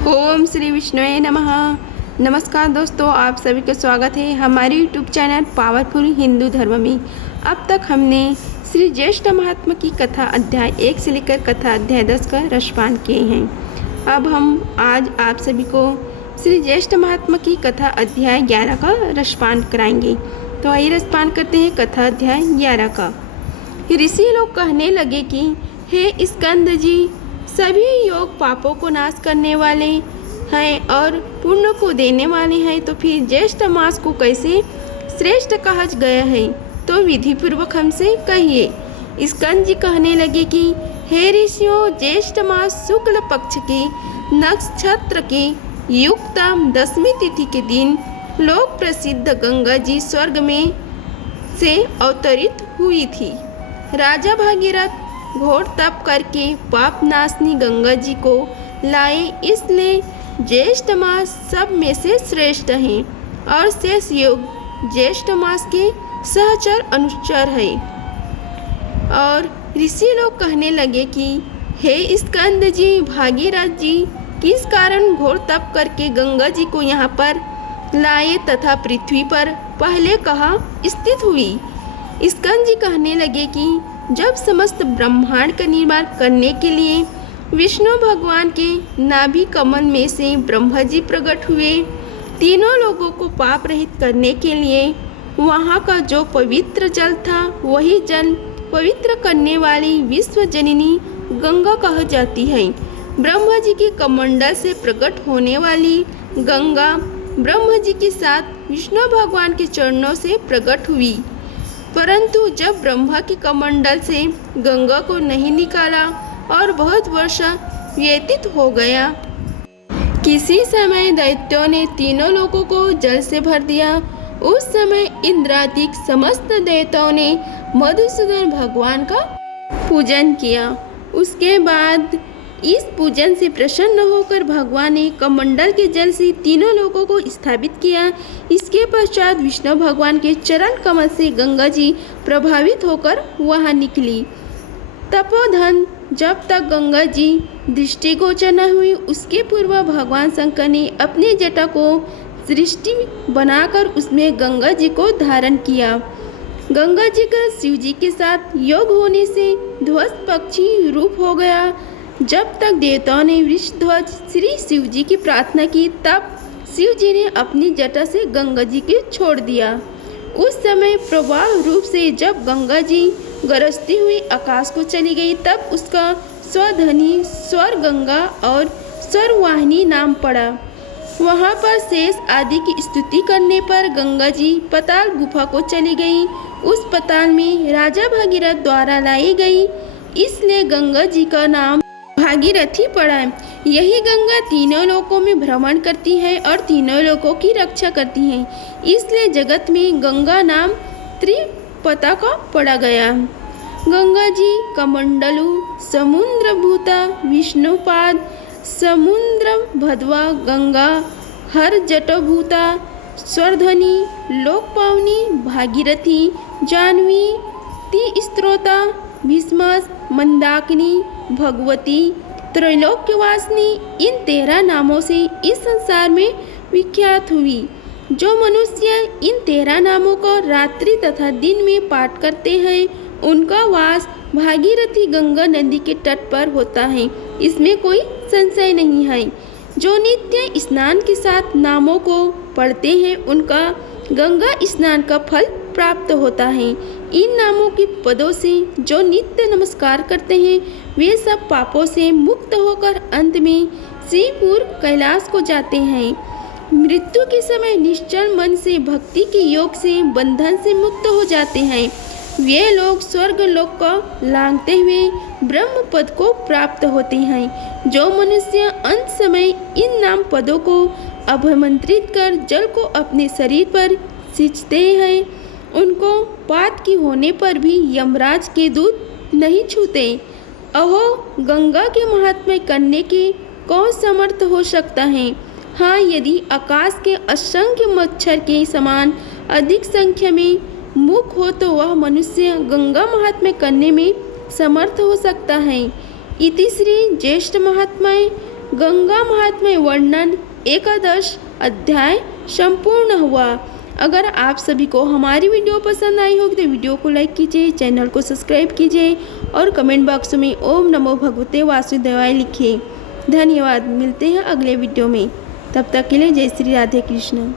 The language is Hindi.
ओम श्री विष्णुवे नमः। नमस्कार दोस्तों, आप सभी का स्वागत है हमारे यूट्यूब चैनल पावरफुल हिंदू धर्म में। अब तक हमने श्री ज्येष्ठ महात्मा की कथा अध्याय 1 से लेकर कथा अध्याय 10 का रसपान किए हैं। अब हम आज आप सभी को श्री ज्येष्ठ महात्मा की कथा अध्याय 11 का रसपान कराएंगे। तो आइए रसपान करते हैं कथा अध्याय 11 का। ऋषि लोग कहने लगे कि हे स्कंद जी, सभी योग पापों को नाश करने वाले हैं और पुण्य को देने वाले हैं, तो फिर ज्येष्ठ मास को कैसे श्रेष्ठ कहा गया है? तो विधि पूर्वक हमसे कहिए। स्कंद जी कहने लगे कि हे ऋषियों, ज्येष्ठ मास शुक्ल पक्ष के नक्षत्र के युक्त 10वीं तिथि के दिन लोक प्रसिद्ध गंगा जी स्वर्ग में से अवतरित हुई थी। राजा भागीरथ घोर तप करके पाप नाशनी गंगा जी को लाए, इसलिए ज्येष्ठ मास सब में से श्रेष्ठ है और शेष योग ज्येष्ठ मास के सहचर अनुचर है। और ऋषि लोग कहने लगे कि हे स्कंद जी, भागीरथ जी किस कारण घोर तप करके गंगा जी को यहाँ पर लाए तथा पृथ्वी पर पहले कहाँ स्थित हुई? स्कंद जी कहने लगे कि जब समस्त ब्रह्मांड का निर्माण करने के लिए विष्णु भगवान के नाभि कमल में से ब्रह्मा जी प्रकट हुए, तीनों लोगों को पाप रहित करने के लिए वहाँ का जो पवित्र जल था वही जल पवित्र करने वाली विश्व जननी गंगा कहा जाती है। ब्रह्मा जी के कमंडल से प्रकट होने वाली गंगा ब्रह्मा जी के साथ विष्णु भगवान के चरणों से प्रकट हुई, परंतु जब ब्रह्मा के कमंडल से गंगा को नहीं निकाला और बहुत वर्ष व्यतीत हो गया, किसी समय दैत्यों ने तीनों लोगों को जल से भर दिया। उस समय इंद्रादिक समस्त देवताओं ने मधुसूदन भगवान का पूजन किया। उसके बाद इस पूजन से प्रसन्न होकर भगवान ने कमंडल के जल से तीनों लोगों को स्थापित किया। इसके पश्चात विष्णु भगवान के चरण कमल से गंगा जी प्रभावित होकर वहां निकली। तपोधन जब तक गंगा जी दृष्टिगोचर न हुई, उसके पूर्व भगवान शंकर ने अपनी जटा को सृष्टि बनाकर उसमें गंगा जी को धारण किया। गंगा जी का शिव जी के साथ योग होने से ध्वज पक्षी रूप हो गया। जब तक देवताओं ने वृषध्वज श्री शिव जी की प्रार्थना की, तब शिव जी ने अपनी जटा से गंगा जी को छोड़ दिया। उस समय प्रवाह रूप से जब गंगा जी गरजती हुई आकाश को चली गई, तब उसका स्वध्वनि स्वर गंगा और स्वरवाहिनी नाम पड़ा। वहाँ पर शेष आदि की स्तुति करने पर गंगा जी पाताल गुफा को चली गई। उस पाताल में राजा भागीरथ द्वारा लाई गई, इसलिए गंगा जी का नाम भागीरथी पड़ा। यही गंगा तीनों लोकों में भ्रमण करती है और तीनों लोकों की रक्षा करती है, इसलिए जगत में गंगा नाम त्रिपता का पड़ा गया। गंगा जी कमंडलु समुद्र भूता विष्णुपाद समुद्र भद्वा गंगा हर जटभूता स्वरध्वनि लोकपावनी भागीरथी जाह्नवी तिस्त्रोता भीष्मस मंदाकिनी भगवती त्रैलोक्यवासिनी, इन 13 नामों से इस संसार में विख्यात हुई। जो मनुष्य इन 13 नामों को रात्रि तथा दिन में पाठ करते हैं, उनका वास भागीरथी गंगा नदी के तट पर होता है, इसमें कोई संशय नहीं है। जो नित्य स्नान के साथ नामों को पढ़ते हैं, उनका गंगा स्नान का फल प्राप्त होता है। इन नामों के पदों से जो नित्य नमस्कार करते हैं, वे सब पापों से मुक्त होकर अंत में श्रीपुर कैलाश को जाते हैं। मृत्यु के समय निश्चल मन से भक्ति के योग से बंधन से मुक्त हो जाते हैं। वे लोग स्वर्ग लोक को लांघते हुए ब्रह्म पद को प्राप्त होते हैं। जो मनुष्य अंत समय इन नाम पदों को अभिमंत्रित कर जल को अपने शरीर पर सींचते हैं, उनको पात की होने पर भी यमराज के दूत नहीं छूते। अहो, गंगा के महात्म्य करने के कौन समर्थ हो सकता है? हाँ, यदि आकाश के असंख्य मच्छर के समान अधिक संख्या में मुख हो तो वह मनुष्य गंगा महात्म्य करने में समर्थ हो सकता है। इति श्री ज्येष्ठ महात्म्य गंगा महात्म्य वर्णन एकादश अध्याय संपूर्ण हुआ। अगर आप सभी को हमारी वीडियो पसंद आई होगी तो वीडियो को लाइक कीजिए, चैनल को सब्सक्राइब कीजिए और कमेंट बॉक्स में ओम नमो भगवते वासुदेवाय लिखिए। धन्यवाद। मिलते हैं अगले वीडियो में, तब तक के लिए जय श्री राधे कृष्ण।